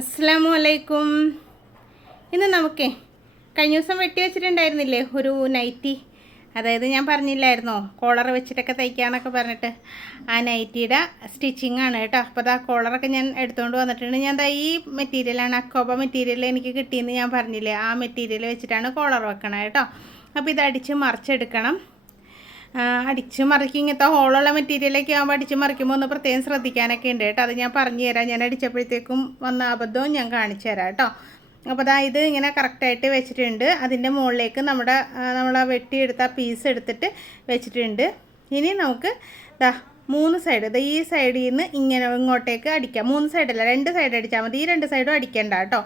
അസ്സലാമു അലൈക്കും. ഇന്ന് നമുക്കേ കഴിഞ്ഞ ദിവസം വെട്ടി വെച്ചിട്ടുണ്ടായിരുന്നില്ലേ ഒരു നൈറ്റി, അതായത് ഞാൻ പറഞ്ഞില്ലായിരുന്നോ കോളർ വെച്ചിട്ടൊക്കെ തയ്ക്കാന്നൊക്കെ പറഞ്ഞിട്ട്, ആ നൈറ്റിയുടെ സ്റ്റിച്ചിങ് ആണ് കേട്ടോ. അപ്പോൾ ആ കോളറൊക്കെ ഞാൻ എടുത്തുകൊണ്ട് വന്നിട്ടുണ്ട്. ഞാൻ ഈ മെറ്റീരിയലാണ്, അക്കോബ മെറ്റീരിയൽ എനിക്ക് കിട്ടിയെന്ന് ഞാൻ പറഞ്ഞില്ലേ, ആ മെറ്റീരിയൽ വെച്ചിട്ടാണ് കോളർ വെക്കണം കേട്ടോ. അപ്പോൾ ഇത് അടിച്ച് മറിച്ചെടുക്കണം. അടിച്ച് മറിക്കും ഇങ്ങനത്തെ ഹോളുള്ള മെറ്റീരിയലൊക്കെ ആകുമ്പോൾ അടിച്ച് മറിക്കുമ്പോൾ ഒന്ന് പ്രത്യേകം ശ്രദ്ധിക്കാനൊക്കെ ഉണ്ട് കേട്ടോ. അത് ഞാൻ പറഞ്ഞു തരാം. ഞാൻ അടിച്ചപ്പോഴത്തേക്കും വന്ന അബദ്ധവും ഞാൻ കാണിച്ചു തരാം കേട്ടോ. അപ്പോൾ ഇത് ഇങ്ങനെ കറക്റ്റായിട്ട് വെച്ചിട്ടുണ്ട്. അതിൻ്റെ മുകളിലേക്ക് നമ്മൾ വെട്ടിയെടുത്ത പീസ് എടുത്തിട്ട് വെച്ചിട്ടുണ്ട്. ഇനി നമുക്ക് മൂന്ന് സൈഡ്, ഈ സൈഡിൽ നിന്ന് ഇങ്ങനെ ഇങ്ങോട്ടേക്ക് അടിക്കാം. 3 സൈഡല്ല, 2 സൈഡ് അടിച്ചാൽ മതി. ഈ 2 സൈഡും അടിക്കേണ്ട കേട്ടോ.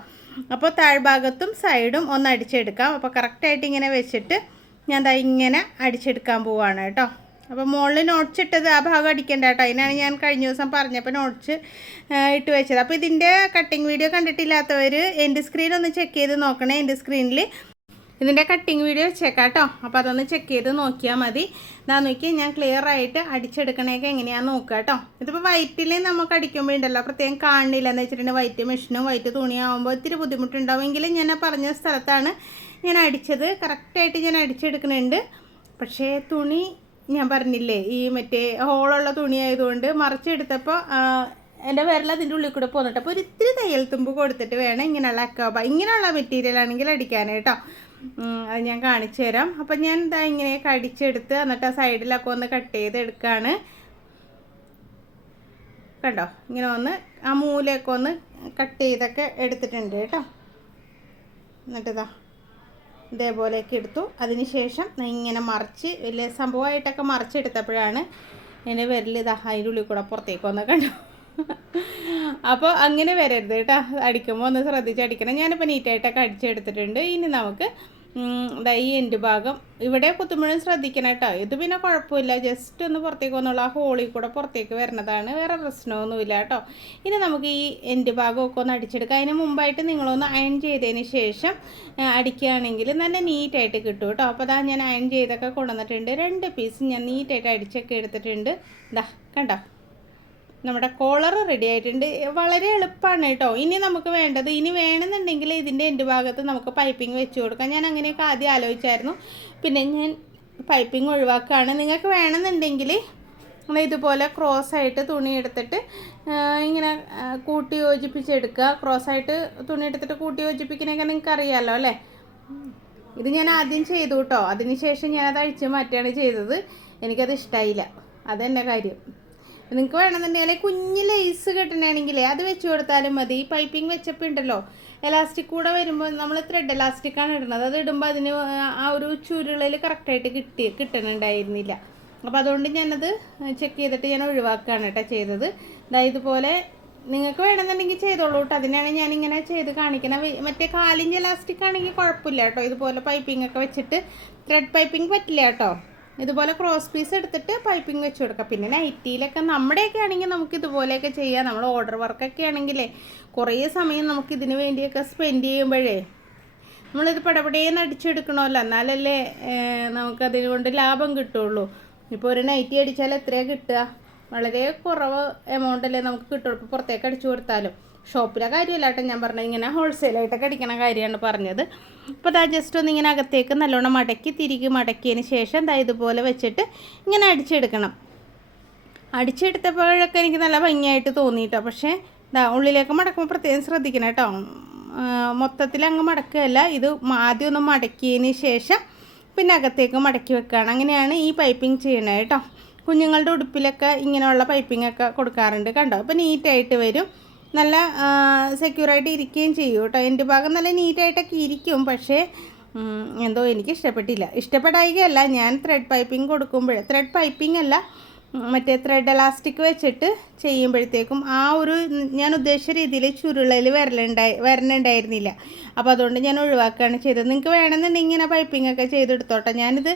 അപ്പോൾ താഴ്ഭാഗത്തും സൈഡും ഒന്ന് അടിച്ചെടുക്കാം. അപ്പോൾ കറക്റ്റായിട്ട് ഇങ്ങനെ വെച്ചിട്ട് ഞാൻ ഇങ്ങനെ അടിച്ചെടുക്കാൻ പോവുകയാണ് കേട്ടോ. അപ്പോൾ മുകളിൽ നോട്ട്സ് ഇട്ടത് ആ ഭാഗം അടിക്കേണ്ട കേട്ടോ. അതിനാണ് ഞാൻ കഴിഞ്ഞ ദിവസം പറഞ്ഞപ്പോൾ നോട്ട്സ് ഇട്ട് വെച്ചത്. അപ്പോൾ ഇതിൻ്റെ കട്ടിങ് വീഡിയോ കണ്ടിട്ടില്ലാത്തവർ എൻ്റെ സ്ക്രീൻ ഒന്ന് ചെക്ക് ചെയ്ത് നോക്കണേ. എൻ്റെ സ്ക്രീനിൽ ഇതിൻ്റെ കട്ടിങ് വീഡിയോ വെച്ചേക്കാം കേട്ടോ. അപ്പോൾ അതൊന്ന് ചെക്ക് ചെയ്ത് നോക്കിയാൽ മതി. ഇതാ നോക്കി, ഞാൻ ക്ലിയർ ആയിട്ട് അടിച്ചെടുക്കണേക്കെ എങ്ങനെയാണെന്ന് നോക്കുക കേട്ടോ. ഇതിപ്പോൾ വൈറ്റിൽ നമുക്ക് അടിക്കുമ്പോൾ ഉണ്ടല്ലോ പ്രത്യേകം കാണില്ല എന്ന് വെച്ചിട്ടുണ്ടെങ്കിൽ വൈറ്റ് മെഷീനും വൈറ്റ് തുണിയാകുമ്പോൾ ഇത്തിരി ബുദ്ധിമുട്ടുണ്ടാവുമെങ്കിലും ഞാൻ പറഞ്ഞ സ്ഥലത്താണ് ഞാൻ അടിച്ചത്. കറക്റ്റായിട്ട് ഞാൻ അടിച്ചെടുക്കുന്നുണ്ട്. പക്ഷേ തുണി ഞാൻ പറഞ്ഞില്ലേ, ഈ മറ്റേ ഹോളുള്ള തുണി ആയതുകൊണ്ട് മറിച്ചെടുത്തപ്പോൾ എൻ്റെ വിരൽ അതിൻ്റെ ഉള്ളിൽ കൂടെ പോന്നിട്ട്, അപ്പോൾ ഒരു ഇത്തിരി തയ്യൽ തുമ്പ് കൊടുത്തിട്ട് വേണം ഇങ്ങനെയുള്ള അക്കോബ ഇങ്ങനെയുള്ള മെറ്റീരിയൽ ആണെങ്കിൽ അടിക്കാൻ കേട്ടോ. അത് ഞാൻ കാണിച്ചു തരാം. അപ്പം ഞാൻ ഇങ്ങനെയൊക്കെ അടിച്ചെടുത്ത് എന്നിട്ട് ആ സൈഡിലൊക്കെ ഒന്ന് കട്ട് ചെയ്ത് എടുക്കുകയാണ്. കണ്ടോ, ഇങ്ങനെ ഒന്ന് ആ മൂലയൊക്കെ ഒന്ന് കട്ട് ചെയ്തൊക്കെ എടുത്തിട്ടുണ്ട് കേട്ടോ. എന്നിട്ട് ഇതേപോലെയൊക്കെ എടുത്തു. അതിന് ശേഷം ഇങ്ങനെ മറിച്ച് വലിയ സംഭവമായിട്ടൊക്കെ മറിച്ചെടുത്തപ്പോഴാണ് എൻ്റെ വിരൽ അതിൻ്റെ ഉള്ളിൽ കൂടെ പുറത്തേക്ക് വന്ന് കണ്ടു. അപ്പോൾ അങ്ങനെ വരരുത് കേട്ടോ. അടിക്കുമ്പോൾ ഒന്ന് ശ്രദ്ധിച്ച് അടിക്കണം. ഞാനിപ്പോൾ നീറ്റായിട്ടൊക്കെ അടിച്ചെടുത്തിട്ടുണ്ട്. ഇനി നമുക്ക് ഈ എൻഡ് ഭാഗം ഇവിടെ കുത്തുമ്പോഴും ശ്രദ്ധിക്കണം കേട്ടോ. ഇത് പിന്നെ കുഴപ്പമില്ല, ജസ്റ്റ് ഒന്ന് പുറത്തേക്ക് വന്നുള്ള ആ ഹോളിൽ കൂടെ പുറത്തേക്ക് വരുന്നതാണ്, വേറെ പ്രശ്നമൊന്നുമില്ല കേട്ടോ. ഇനി നമുക്ക് ഈ എൻഡ് ഭാഗമൊക്കെ ഒന്ന് അടിച്ചെടുക്കാം. അതിന് മുമ്പായിട്ട് നിങ്ങളൊന്ന് അയൺ ചെയ്തതിന് ശേഷം അടിക്കുകയാണെങ്കിൽ നല്ല നീറ്റായിട്ട് കിട്ടും കേട്ടോ. അപ്പോൾ ഞാൻ അയൺ ചെയ്തൊക്കെ കൊണ്ടുവന്നിട്ടുണ്ട്. 2 പീസ് ഞാൻ നീറ്റായിട്ട് അടിച്ചൊക്കെ എടുത്തിട്ടുണ്ട്. കണ്ടോ, നമ്മുടെ കോളർ റെഡി ആയിട്ടുണ്ട്. വളരെ എളുപ്പമാണ് കേട്ടോ. ഇനി നമുക്ക് വേണ്ടത്, ഇനി വേണമെന്നുണ്ടെങ്കിൽ ഇതിൻ്റെ എൻഡ് ഭാഗത്ത് നമുക്ക് പൈപ്പിംഗ് വെച്ച് കൊടുക്കാം. ഞാൻ അങ്ങനെയൊക്കെ ആദ്യം ആലോചിച്ചായിരുന്നു, പിന്നെ ഞാൻ പൈപ്പിംഗ് ഒഴിവാക്കുകയാണ്. നിങ്ങൾക്ക് വേണമെന്നുണ്ടെങ്കിൽ ഇതുപോലെ ക്രോസായിട്ട് തുണി എടുത്തിട്ട് ഇങ്ങനെ കൂട്ടി യോജിപ്പിച്ചെടുക്കുക. ക്രോസായിട്ട് തുണി എടുത്തിട്ട് കൂട്ടി യോജിപ്പിക്കണൊക്കെ നിങ്ങൾക്ക് അറിയാമല്ലോ അല്ലേ. ഇത് ഞാൻ ആദ്യം ചെയ്തു കേട്ടോ. അതിന് ശേഷം ഞാനത് അഴിച്ച് മാറ്റുകയാണ് ചെയ്തത്. എനിക്കത് ഇഷ്ടമായില്ല, അതെന്നെ കാര്യം. നിങ്ങൾക്ക് വേണമെന്നുണ്ടെങ്കിൽ കുഞ്ഞ് ലേസ് കെട്ടണമെങ്കിൽ അത് വെച്ച് കൊടുത്താലും മതി. പൈപ്പിംഗ് വെച്ചപ്പോൾ ഉണ്ടല്ലോ, എലാസ്റ്റിക് കൂടെ വരുമ്പോൾ നമ്മൾ ത്രെഡ് എലാസ്റ്റിക്കാണ് ഇടുന്നത്. അത് ഇടുമ്പോൾ അതിന് ആ ഒരു ചുരുളിൽ കറക്റ്റായിട്ട് കിട്ടണുണ്ടായിരുന്നില്ല. അപ്പോൾ അതുകൊണ്ട് ഞാനത് ചെക്ക് ചെയ്തിട്ട് ഞാൻ ഒഴിവാക്കുകയാണ് കേട്ടോ ചെയ്തത്. ഇതുപോലെ നിങ്ങൾക്ക് വേണമെന്നുണ്ടെങ്കിൽ ചെയ്തോളൂ കേട്ടോ. അതിനാണ് ഞാനിങ്ങനെ ചെയ്ത് കാണിക്കണം. മറ്റേ കാലിൻ്റെ എലാസ്റ്റിക് ആണെങ്കിൽ കുഴപ്പമില്ല കേട്ടോ. ഇതുപോലെ പൈപ്പിംഗ് ഒക്കെ വെച്ചിട്ട് ത്രെഡ് പൈപ്പിംഗ് പറ്റില്ല കേട്ടോ. ഇതുപോലെ ക്രോസ് പീസ് എടുത്തിട്ട് പൈപ്പിംഗ് വെച്ച് കൊടുക്കാം. പിന്നെ നൈറ്റിയിലൊക്കെ നമ്മുടെയൊക്കെ ആണെങ്കിൽ നമുക്ക് ഇതുപോലെയൊക്കെ ചെയ്യാം. നമ്മൾ ഓർഡർ വർക്കൊക്കെ ആണെങ്കിലേ കുറേ സമയം നമുക്ക് ഇതിന് വേണ്ടിയൊക്കെ സ്പെൻഡ് ചെയ്യുമ്പോഴേ നമ്മളിത് പടപടേന്ന് അടിച്ചെടുക്കണമല്ലോ, എന്നാലല്ലേ നമുക്കതിന് കൊണ്ട് ലാഭം കിട്ടുള്ളൂ. ഇപ്പോൾ ഒരു നൈറ്റി അടിച്ചാൽ എത്രയാണ് കിട്ടുക? വളരെ കുറവ് എമൗണ്ടല്ലേ നമുക്ക് കിട്ടുള്ളൂ. ഇപ്പോൾ പുറത്തേക്ക് അടിച്ചു കൊടുത്താലും. ഷോപ്പിലെ കാര്യമല്ല കേട്ടോ ഞാൻ പറഞ്ഞത്, ഇങ്ങനെ ഹോൾസെയിലായിട്ടൊക്കെ അടിക്കണ കാര്യമാണ് പറഞ്ഞത്. അപ്പോൾ ജസ്റ്റ് ഒന്ന് ഇങ്ങനെ അകത്തേക്ക് നല്ലോണം തിരികെ മടക്കിയതിന് ശേഷം ഇതുപോലെ വെച്ചിട്ട് ഇങ്ങനെ അടിച്ചെടുക്കണം. അടിച്ചെടുത്തപ്പോഴൊക്കെ എനിക്ക് നല്ല ഭംഗിയായിട്ട് തോന്നിയിട്ടോ. പക്ഷേ ഉള്ളിലേക്ക് മടക്കുമ്പോൾ പ്രത്യേകം ശ്രദ്ധിക്കണം കേട്ടോ. മൊത്തത്തിൽ അങ്ങ് മടക്കുകയല്ല, ഇത് ആദ്യം ഒന്ന് മടക്കിയതിന് ശേഷം പിന്നെ അകത്തേക്ക് മടക്കി വെക്കുകയാണ്. അങ്ങനെയാണ് ഈ പൈപ്പിംഗ് ചെയ്യണത് കേട്ടോ. കുഞ്ഞുങ്ങളുടെ ഉടുപ്പിലൊക്കെ ഇങ്ങനെയുള്ള പൈപ്പിങ്ങൊക്കെ കൊടുക്കാറുണ്ട്. കണ്ടോ, അപ്പോൾ നീറ്റായിട്ട് വരും, നല്ല സെക്യൂറായിട്ട് ഇരിക്കുകയും ചെയ്യും കേട്ടോ. എൻ്റെ ഭാഗം നല്ല നീറ്റായിട്ടൊക്കെ ഇരിക്കും. പക്ഷേ എന്തോ എനിക്ക് ഇഷ്ടപ്പെട്ടില്ല. ഇഷ്ടപ്പെടായികയല്ല, ഞാൻ ത്രെഡ് പൈപ്പിംഗ് കൊടുക്കുമ്പോൾ, ത്രെഡ് പൈപ്പിംഗ് അല്ല മറ്റേ ത്രെഡ് എലാസ്റ്റിക് വെച്ചിട്ട് ചെയ്യുമ്പോഴത്തേക്കും ആ ഒരു ഞാൻ ഉദ്ദേശിച്ച രീതിയിൽ ചുരുളയിൽ വരണുണ്ടായിരുന്നില്ല. അപ്പോൾ അതുകൊണ്ട് ഞാൻ ഒഴിവാക്കുകയാണ് ചെയ്തത്. നിങ്ങൾക്ക് വേണമെന്നുണ്ടെങ്കിൽ ഇങ്ങനെ പൈപ്പിംഗ് ഒക്കെ ചെയ്തെടുത്തോട്ടെ. ഞാനിത്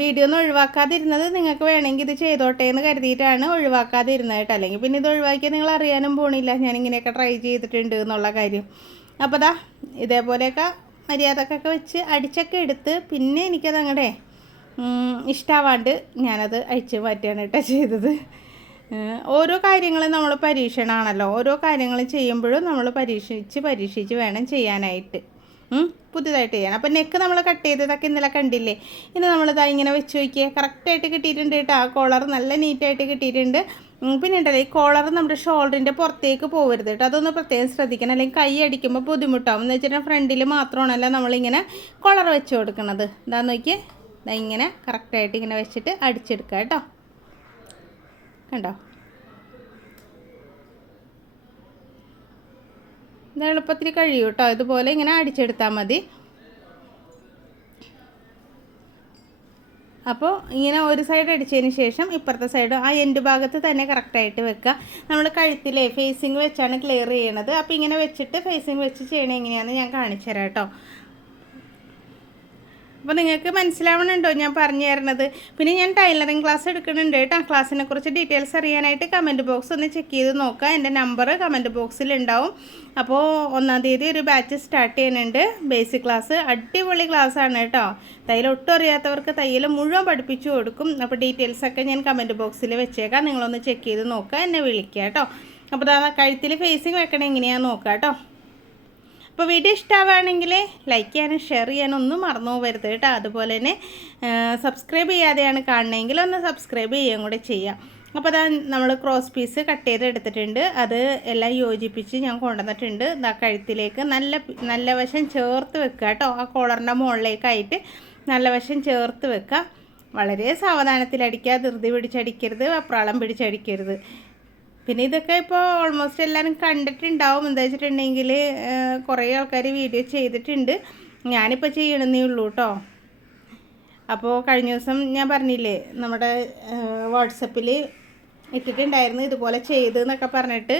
വീഡിയോ ഒന്നും ഒഴിവാക്കാതിരുന്നത് നിങ്ങൾക്ക് വേണമെങ്കിൽ ഇത് ചെയ്തോട്ടെ എന്ന് കരുതിയിട്ടാണ് ഒഴിവാക്കാതിരുന്നത് കേട്ടോ. അല്ലെങ്കിൽ പിന്നെ ഇത് ഒഴിവാക്കിയാൽ നിങ്ങൾ അറിയാനും പോണില്ല ഞാനിങ്ങനെയൊക്കെ ട്രൈ ചെയ്തിട്ടുണ്ട് എന്നുള്ള കാര്യം. അപ്പോൾ ഇതേപോലെയൊക്കെ മര്യാദക്കൊക്കെ വെച്ച് അടിച്ചൊക്കെ എടുത്ത് പിന്നെ എനിക്കത് അങ്ങടെ ഇഷ്ടമാവാണ്ട് ഞാനത് അഴിച്ച് മാറ്റുകയാണ് കേട്ടോ ചെയ്തത്. ഓരോ കാര്യങ്ങളും നമ്മൾ പരീക്ഷണമാണല്ലോ. ഓരോ കാര്യങ്ങളും ചെയ്യുമ്പോഴും നമ്മൾ പരീക്ഷിച്ച് വേണം ചെയ്യാനായിട്ട്, പുതിയതായിട്ട് ചെയ്യാൻ. അപ്പോൾ നെക്ക് നമ്മൾ കട്ട് ചെയ്തതൊക്കെ ഇന്നലെ കണ്ടില്ലേ. ഇനി നമ്മളിതാ ഇങ്ങനെ വെച്ച് നോക്കിയേ, കറക്റ്റായിട്ട് കിട്ടിയിട്ടുണ്ട് കേട്ടോ. ആ കോളർ നല്ല നീറ്റായിട്ട് കിട്ടിയിട്ടുണ്ട്. പിന്നെ ഉണ്ടല്ലോ, ഈ കോളർ നമ്മുടെ ഷോൾഡറിൻ്റെ പുറത്തേക്ക് പോകരുത് കേട്ടോ. അതൊന്ന് പ്രത്യേകം ശ്രദ്ധിക്കണം, അല്ലെങ്കിൽ കൈ അടിക്കുമ്പോൾ ബുദ്ധിമുട്ടാവും. എന്ന് വെച്ചിട്ടുണ്ടെങ്കിൽ ഫ്രണ്ടിൽ മാത്രമാണല്ലോ നമ്മളിങ്ങനെ കോളർ വെച്ച് കൊടുക്കണത്. ഇതാന്ന് നോക്കിയേ, ഇങ്ങനെ കറക്റ്റായിട്ട് ഇങ്ങനെ വെച്ചിട്ട് അടിച്ചെടുക്കുക കേട്ടോ. കണ്ടോ, ഇത് എളുപ്പത്തിൽ കഴിയും കേട്ടോ. ഇതുപോലെ ഇങ്ങനെ അടിച്ചെടുത്താൽ മതി. അപ്പോൾ ഇങ്ങനെ ഒരു സൈഡ് അടിച്ചതിന് ശേഷം ഇപ്പുറത്തെ സൈഡ് ആ എൻഡ് ഭാഗത്ത് തന്നെ കറക്റ്റായിട്ട് വെക്കുക. നമ്മൾ കഴുത്തിലെ ഫേസിങ് വെച്ചാണ് ക്ലിയർ ചെയ്യണത്. അപ്പോൾ ഇങ്ങനെ വെച്ചിട്ട് ഫേസിങ് വെച്ച് ചെയ്യണത് എങ്ങനെയാണെന്ന് ഞാൻ കാണിച്ചു തരാം കേട്ടോ. അപ്പോൾ നിങ്ങൾക്ക് മനസ്സിലാവണുണ്ടോ ഞാൻ പറഞ്ഞു തരുന്നത്? പിന്നെ ഞാൻ ടൈലറിങ് ക്ലാസ് എടുക്കുന്നുണ്ട് കേട്ടോ. ക്ലാസ്സിനെ കുറിച്ച് ഡീറ്റെയിൽസ് അറിയാനായിട്ട് കമൻറ്റ് ബോക്സ് ഒന്ന് ചെക്ക് ചെയ്ത് നോക്കുക. എൻ്റെ നമ്പർ കമൻറ്റ് ബോക്സിൽ ഉണ്ടാവും. അപ്പോൾ 1-ാം തീയതി ഒരു ബാച്ച് സ്റ്റാർട്ട് ചെയ്യുന്നുണ്ട്, ബേസിക് ക്ലാസ്. അടിപൊളി ക്ലാസ്സാണ് കേട്ടോ. തയ്യൽ ഒട്ടും അറിയാത്തവർക്ക് തയ്യൽ മുഴുവൻ പഠിപ്പിച്ചു കൊടുക്കും. അപ്പോൾ ഡീറ്റെയിൽസൊക്കെ ഞാൻ കമൻറ്റ് ബോക്സിൽ വെച്ചേക്കാം, നിങ്ങളൊന്ന് ചെക്ക് ചെയ്ത് നോക്കുക, എന്നെ വിളിക്കുക കേട്ടോ. അപ്പോൾ കഴുത്തിൽ ഫേസിങ് വെക്കണം എങ്ങനെയാണെന്ന് നോക്കാം കേട്ടോ. അപ്പോൾ വീഡിയോ ഇഷ്ടമാവുകയാണെങ്കിൽ ലൈക്ക് ചെയ്യാനും ഷെയർ ചെയ്യാനും ഒന്നും മറന്നു പോകരുത് കേട്ടോ. അതുപോലെ തന്നെ സബ്സ്ക്രൈബ് ചെയ്യാതെയാണ് കാണണമെങ്കിൽ ഒന്ന് സബ്സ്ക്രൈബ് ചെയ്യുകയും കൂടെ ചെയ്യാം. അപ്പോൾ അതാ നമ്മൾ ക്രോസ് പീസ് കട്ട് ചെയ്ത് എടുത്തിട്ടുണ്ട്. അത് എല്ലാം യോജിപ്പിച്ച് ഞാൻ കൊണ്ടുവന്നിട്ടുണ്ട്. കഴുത്തിലേക്ക് നല്ല വശം ചേർത്ത് വെക്കുക കേട്ടോ. ആ കോളറിൻ്റെ മുകളിലേക്കായിട്ട് നല്ല വശം ചേർത്ത് വെക്കുക. വളരെ സാവധാനത്തിലടിക്കുക, ധൃതി പിടിച്ചടിക്കരുത്, വെപ്രാളം പിടിച്ചടിക്കരുത്. പിന്നെ ഇതൊക്കെ ഇപ്പോൾ ഓൾമോസ്റ്റ് എല്ലാവരും കണ്ടിട്ടുണ്ടാവും. എന്താ വെച്ചിട്ടുണ്ടെങ്കിൽ കുറേ ആൾക്കാർ വീഡിയോ ചെയ്തിട്ടുണ്ട്. ഞാനിപ്പോൾ ചെയ്യണമെന്നേ ഉള്ളൂ കേട്ടോ. അപ്പോൾ കഴിഞ്ഞ ദിവസം ഞാൻ പറഞ്ഞില്ലേ, നമ്മുടെ വാട്സപ്പിൽ ഇട്ടിട്ടുണ്ടായിരുന്നു ഇതുപോലെ ചെയ്ത് എന്നൊക്കെ പറഞ്ഞിട്ട്